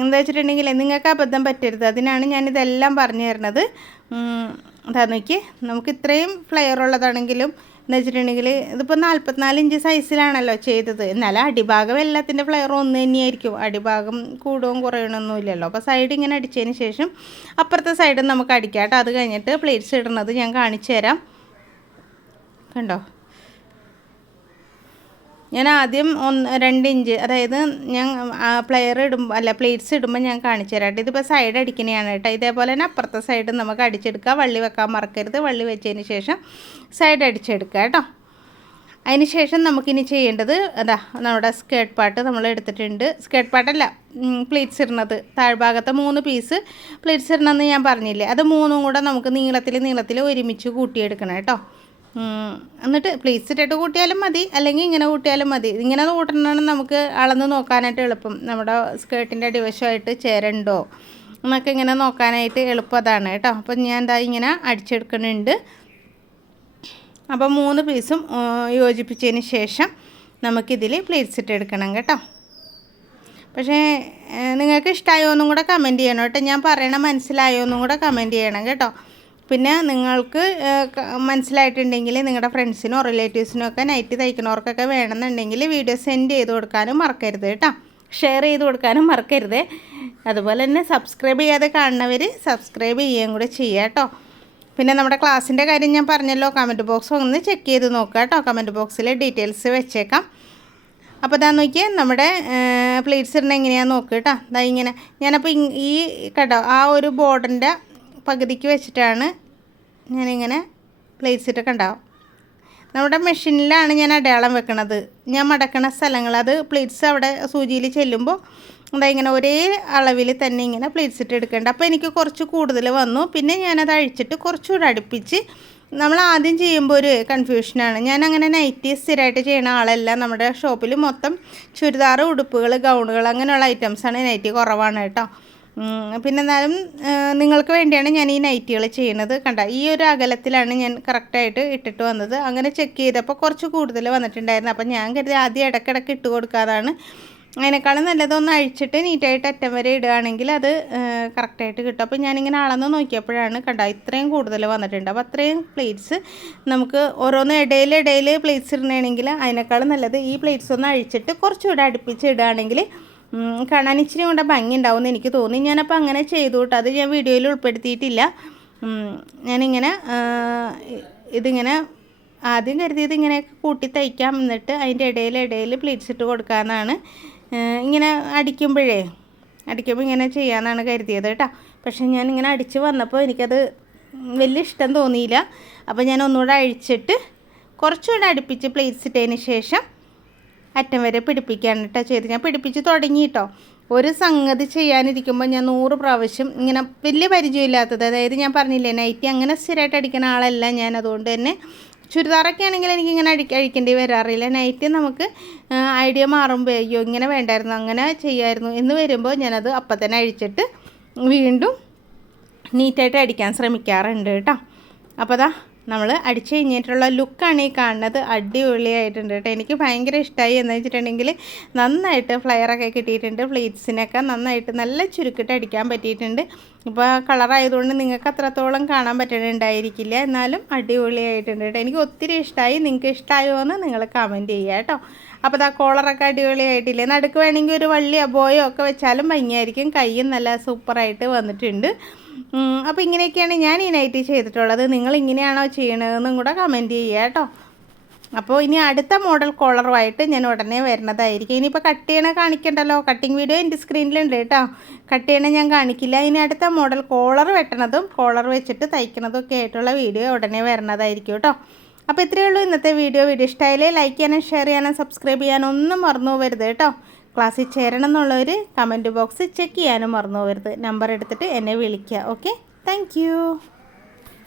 എന്താ വെച്ചിട്ടുണ്ടെങ്കിൽ നിങ്ങൾക്ക് അബദ്ധം പറ്റരുത്, അതിനാണ് ഞാനിതെല്ലാം പറഞ്ഞു തരുന്നത്. അതാ നോക്കി, നമുക്ക് ഇത്രയും ഫ്ലെയർ ഉള്ളതാണെങ്കിലും എന്ന് വെച്ചിട്ടുണ്ടെങ്കിൽ ഇതിപ്പോൾ 44 ഇഞ്ച് സൈസിലാണല്ലോ ചെയ്തത്. എന്നാലും അടിഭാഗം എല്ലാത്തിൻ്റെ ഫ്ലെയർ ഒന്ന് തന്നെയായിരിക്കും, അടിഭാഗം കൂടുകയും കുറയണമൊന്നുമില്ലല്ലോ. അപ്പോൾ സൈഡ് ഇങ്ങനെ അടിച്ചതിന് ശേഷം അപ്പുറത്തെ സൈഡും നമുക്ക് അടിക്കാം കേട്ടോ. അത് കഴിഞ്ഞിട്ട് പ്ലേറ്റ്സ് ഇടുന്നത് ഞാൻ കാണിച്ചു തരാം. കണ്ടോ, ഞാൻ ആദ്യം 2 ഇഞ്ച്, അതായത് ഞാൻ പ്ലേറ്റ്സ് ഇടുമ്പോൾ ഞാൻ കാണിച്ചു തരാം കേട്ടോ. ഇതിപ്പോൾ സൈഡ് അടിക്കുന്നതാണ് കേട്ടോ. ഇതേപോലെ തന്നെ അപ്പുറത്തെ സൈഡ് നമുക്ക് അടിച്ചെടുക്കുക. വള്ളി വെക്കാൻ മറക്കരുത്. വള്ളി വെച്ചതിന് ശേഷം സൈഡ് അടിച്ചെടുക്കുക കേട്ടോ. അതിന് ശേഷം നമുക്കിനി ചെയ്യേണ്ടത് അതാ നമ്മുടെ സ്കേർട്ട് പാർട്ട് നമ്മൾ എടുത്തിട്ടുണ്ട്. സ്കേർട്ട് പാർട്ടല്ല, പ്ലേറ്റ്സ് ഇടുന്നത്. താഴ്ഭാഗത്തെ 3 പീസ് പ്ലേറ്റ്സ് ഇടണമെന്ന് ഞാൻ പറഞ്ഞില്ലേ, അത് 3ഉം കൂടെ നമുക്ക് നീളത്തിൽ ഒരുമിച്ച് കൂട്ടിയെടുക്കണം കേട്ടോ. എന്നിട്ട് പ്ലീറ്റ്സ് ഇട്ടിട്ട് കൂട്ടിയാലും മതി, അല്ലെങ്കിൽ ഇങ്ങനെ കൂട്ടിയാലും മതി. ഇങ്ങനെ കൂട്ടണമെന്ന് നമുക്ക് അളന്ന് നോക്കാനായിട്ട് എളുപ്പം. നമ്മുടെ സ്കേർട്ടിൻ്റെ അടിവശമായിട്ട് ചേരണ്ടോ എന്നൊക്കെ ഇങ്ങനെ നോക്കാനായിട്ട് എളുപ്പം അതാണ് കേട്ടോ. അപ്പം ഞാൻ എന്താ ഇങ്ങനെ അടിച്ചെടുക്കുന്നുണ്ട്. അപ്പോൾ 3 പീസും യോജിപ്പിച്ചതിന് ശേഷം നമുക്കിതിൽ പ്ലേറ്റ്സ് ഇട്ടെടുക്കണം കേട്ടോ. പക്ഷേ നിങ്ങൾക്ക് ഇഷ്ടമായോ എന്നും കൂടെ കമൻറ്റ് ചെയ്യണം കേട്ടോ. ഞാൻ പറയണ മനസ്സിലായോ എന്നും കൂടെ കമൻറ്റ് ചെയ്യണം കേട്ടോ. പിന്നെ നിങ്ങൾക്ക് മനസ്സിലായിട്ടുണ്ടെങ്കിൽ നിങ്ങളുടെ ഫ്രണ്ട്സിനോ റിലേറ്റീവ്സിനോ ഒക്കെ നൈറ്റ് തയ്ക്കണവർക്കൊക്കെ വേണമെന്നുണ്ടെങ്കിൽ വീഡിയോ സെൻഡ് ചെയ്ത് കൊടുക്കാനും മറക്കരുത് കേട്ടോ. ഷെയർ ചെയ്ത് കൊടുക്കാനും മറക്കരുത്. അതുപോലെ തന്നെ സബ്സ്ക്രൈബ് ചെയ്യാതെ കാണുന്നവർ സബ്സ്ക്രൈബ് ചെയ്യുകയും കൂടെ ചെയ്യുക കേട്ടോ. പിന്നെ നമ്മുടെ ക്ലാസ്സിൻ്റെ കാര്യം ഞാൻ പറഞ്ഞല്ലോ, കമൻറ്റ് ബോക്സ് ഒന്ന് ചെക്ക് ചെയ്ത് നോക്കുക കേട്ടോ. കമൻറ്റ് ബോക്സിൽ ഡീറ്റെയിൽസ് വെച്ചേക്കാം. അപ്പോൾ ഇതാ നോക്കിയാൽ നമ്മുടെ പ്ലേറ്റ്സ് ഇടുന്ന എങ്ങനെയാണെന്ന് നോക്കുക കേട്ടോ. ഇതാ ഇങ്ങനെ ഞാനപ്പോൾ ഈ കേട്ടോ ആ ഒരു ബോർഡിൻ്റെ പകുതിക്ക് വെച്ചിട്ടാണ് ഞാനിങ്ങനെ പ്ലേറ്റ്സ് ഇട്ടൊക്കെ ഉണ്ടാവും. നമ്മുടെ മെഷീനിലാണ് ഞാൻ അടയാളം വെക്കണത്. ഞാൻ മടക്കണ സ്ഥലങ്ങൾ അത് പ്ലേറ്റ്സ് അവിടെ സൂചിയിൽ ചെല്ലുമ്പോൾ എന്താ ഇങ്ങനെ ഒരേ അളവിൽ തന്നെ ഇങ്ങനെ പ്ലേറ്റ്സ് ഇട്ട് എടുക്കേണ്ട. അപ്പോൾ എനിക്ക് കുറച്ച് കൂടുതൽ വന്നു. പിന്നെ ഞാനത് അഴിച്ചിട്ട് കുറച്ചുകൂടെ അടുപ്പിച്ച്, നമ്മൾ ആദ്യം ചെയ്യുമ്പോൾ ഒരു കൺഫ്യൂഷനാണ്. ഞാൻ അങ്ങനെ നൈറ്റി സ്ഥിരമായിട്ട് ചെയ്യുന്ന ആളല്ല. നമ്മുടെ ഷോപ്പിൽ മൊത്തം ചുരിദാർ, ഉടുപ്പുകൾ, ഗൗണുകൾ അങ്ങനെയുള്ള ഐറ്റംസാണ്. നൈറ്റി കുറവാണ് കേട്ടോ. പിന്നെ എന്നാലും നിങ്ങൾക്ക് വേണ്ടിയാണ് ഞാൻ ഈ നൈറ്റികൾ ചെയ്യുന്നത്. കണ്ട ഈ ഒരു അകലത്തിലാണ് ഞാൻ കറക്റ്റായിട്ട് ഇട്ടിട്ട് വന്നത്. അങ്ങനെ ചെക്ക് ചെയ്തപ്പോൾ കുറച്ച് കൂടുതൽ വന്നിട്ടുണ്ടായിരുന്നു. അപ്പം ഞാൻ കരുതി ആദ്യം ഇടയ്ക്കിടയ്ക്ക് ഇട്ട് കൊടുക്കാതാണ്. അതിനേക്കാളും നല്ലതൊന്ന് അഴിച്ചിട്ട് നീറ്റായിട്ട് അറ്റം വരെ ഇടുകയാണെങ്കിൽ അത് കറക്റ്റായിട്ട് കിട്ടും. അപ്പോൾ ഞാനിങ്ങനെ അളന്ന് നോക്കിയപ്പോഴാണ് കണ്ട ഇത്രയും കൂടുതൽ വന്നിട്ടുണ്ട്. അപ്പോൾ അത്രയും പ്ലേറ്റ്സ് നമുക്ക് ഓരോന്ന് ഇടയിൽ പ്ലേറ്റ്സ് ഇടണമെങ്കിൽ അതിനേക്കാളും നല്ലത് ഈ പ്ലേറ്റ്സ് ഒന്ന് അഴിച്ചിട്ട് കുറച്ചുകൂടെ അടുപ്പിച്ച് ഇടുകയാണെങ്കിൽ കാണാൻ ഇച്ചിരി കൊണ്ട് ഭംഗി ഉണ്ടാവും എന്ന് എനിക്ക് തോന്നി. ഞാനപ്പോൾ അങ്ങനെ ചെയ്തു കേട്ടോ. അത് ഞാൻ വീഡിയോയിൽ ഉൾപ്പെടുത്തിയിട്ടില്ല. ഞാനിങ്ങനെ ഇതിങ്ങനെ ആദ്യം കരുതിയത് ഇങ്ങനെ കൂട്ടി തയ്ക്കാം, എന്നിട്ട് അതിൻ്റെ ഇടയിൽ പ്ലീറ്റ്സ് ഇട്ട് കൊടുക്കാമെന്നാണ്. ഇങ്ങനെ അടിക്കുമ്പോൾ ഇങ്ങനെ ചെയ്യാമെന്നാണ് കരുതിയത് കേട്ടോ. പക്ഷേ ഞാനിങ്ങനെ അടിച്ച് വന്നപ്പോൾ എനിക്കത് വലിയ ഇഷ്ടം തോന്നിയില്ല. അപ്പോൾ ഞാൻ ഒന്നുകൂടെ അഴിച്ചിട്ട് കുറച്ചുകൂടെ അടുപ്പിച്ച് പ്ലേറ്റ്സ് ഇട്ടതിന് ശേഷം അറ്റം വരെ പിടിപ്പിക്കാണ് കേട്ടോ ചെയ്ത്. ഞാൻ പിടിപ്പിച്ച് തുടങ്ങി കേട്ടോ. ഒരു സംഗതി ചെയ്യാനിരിക്കുമ്പോൾ ഞാൻ 100 പ്രാവശ്യം ഇങ്ങനെ വലിയ പരിചയമില്ലാത്തത്, അതായത് ഞാൻ പറഞ്ഞില്ലേ നൈറ്റി അങ്ങനെ സ്ഥിരമായിട്ട് അടിക്കുന്ന ആളല്ല ഞാൻ. അതുകൊണ്ട് തന്നെ ചുരിദാറൊക്കെ ആണെങ്കിൽ എനിക്കിങ്ങനെ അഴിക്കേണ്ടി വരാറില്ല. നൈറ്റി നമുക്ക് ഐഡിയ മാറുമ്പോൾ അയ്യോ ഇങ്ങനെ വേണ്ടായിരുന്നു, അങ്ങനെ ചെയ്യായിരുന്നു എന്ന് വരുമ്പോൾ ഞാനത് അപ്പം തന്നെ അഴിച്ചിട്ട് വീണ്ടും നീറ്റായിട്ട് അടിക്കാൻ ശ്രമിക്കാറുണ്ട് കേട്ടോ. അപ്പോൾ അതാ നമ്മൾ അടിച്ചു കഴിഞ്ഞിട്ടുള്ള ലുക്കാണ് ഈ കാണുന്നത്. അടിപൊളിയായിട്ടുണ്ട് കേട്ടോ. എനിക്ക് ഭയങ്കര ഇഷ്ടമായി. എന്ന് വെച്ചിട്ടുണ്ടെങ്കിൽ നന്നായിട്ട് ഫ്ലയറൊക്കെ കിട്ടിയിട്ടുണ്ട്. പ്ലീറ്റ്സിനൊക്കെ നന്നായിട്ട് നല്ല ചുരുക്കിട്ട് അടിക്കാൻ പറ്റിയിട്ടുണ്ട്. ഇപ്പോൾ കളറായതുകൊണ്ട് നിങ്ങൾക്ക് അത്രത്തോളം കാണാൻ പറ്റുന്നുണ്ടായിരിക്കില്ല, എന്നാലും അടിപൊളിയായിട്ടുണ്ട് കേട്ടോ. എനിക്ക് ഒത്തിരി ഇഷ്ടമായി. നിങ്ങൾക്ക് ഇഷ്ടമായോ എന്ന് നിങ്ങൾ കമൻറ്റ് ചെയ്യുക കേട്ടോ. അപ്പോൾ ആ കോളറൊക്കെ അടിപൊളിയായിട്ടില്ലേ. നടുക്ക് വേണമെങ്കിൽ ഒരു വള്ളി അബോയോ ഒക്കെ വെച്ചാലും ഭംഗിയായിരിക്കും. കയ്യും നല്ല സൂപ്പറായിട്ട് വന്നിട്ടുണ്ട്. അപ്പോൾ ഇങ്ങനെയൊക്കെയാണ് ഞാൻ ഈ നൈറ്റി ചെയ്തിട്ടുള്ളത്. നിങ്ങൾ ഇങ്ങനെയാണോ ചെയ്യണതെന്നും കൂടെ കമൻറ്റ് ചെയ്യുക കേട്ടോ. അപ്പോൾ ഇനി അടുത്ത മോഡൽ കോളറുമായിട്ട് ഞാൻ ഉടനെ വരുന്നതായിരിക്കും. ഇനിയിപ്പോൾ കട്ട് ചെയ്യണ കാണിക്കണ്ടല്ലോ, കട്ടിങ് വീഡിയോ എൻ്റെ സ്ക്രീനിലുണ്ട് കേട്ടോ. കട്ട് ചെയ്യണ ഞാൻ കാണിക്കില്ല. ഇനി അടുത്ത മോഡൽ കോളർ വെട്ടണതും കോളർ വെച്ചിട്ട് തയ്ക്കണതും ഒക്കെ ആയിട്ടുള്ള വീഡിയോ ഉടനെ വരുന്നതായിരിക്കും കേട്ടോ. അപ്പോൾ ഇത്രയേ ഉള്ളൂ ഇന്നത്തെ വീഡിയോ. ഇഷ്ടമായാലേ ലൈക്ക് ചെയ്യാനും ഷെയർ ചെയ്യാനും സബ്സ്ക്രൈബ് ചെയ്യാനും ഒന്നും മറന്നു പോകരുത് കേട്ടോ. ക്ലാസ്സിൽ ചേരണം എന്നുള്ളവർ കമൻറ്റ് ബോക്സ് ചെക്ക് ചെയ്യാനും മറന്നു പോകരുത്. നമ്പർ എടുത്തിട്ട് എന്നെ വിളിക്കുക. Okay, thank